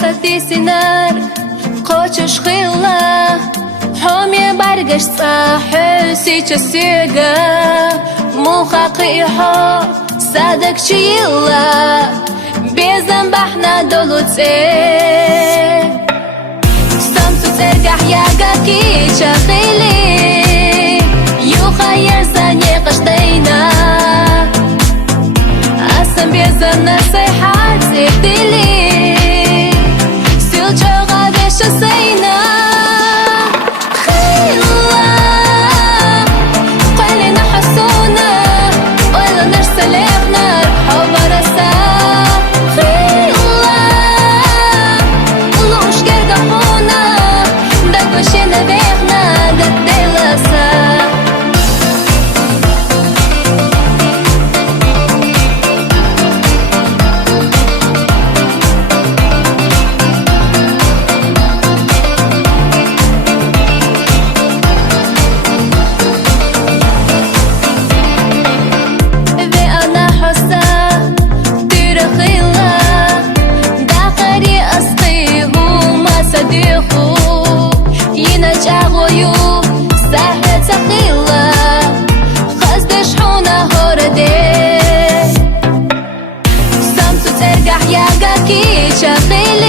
سدي سنار قوتش خيلا حومي برقش صاحسي تسيقا مو خاقيحو صادق شيلا بيزن بحنا دولوتي سمتو ترقح ياقا كي شاخيلي يخير زاني قشتينا أسم بيزن نصيحات اهديلي سيلجو غادي شسينا خيلا قلنا حسونا ولا نرسلنا حب رسا خيلا لوش كرقحونا دقوشينا بيخنا دقديلسا ينجاغويو ساحة ثقيلة خزد شحونة هوردي سمتو ترقح ياقا كي شاخيلي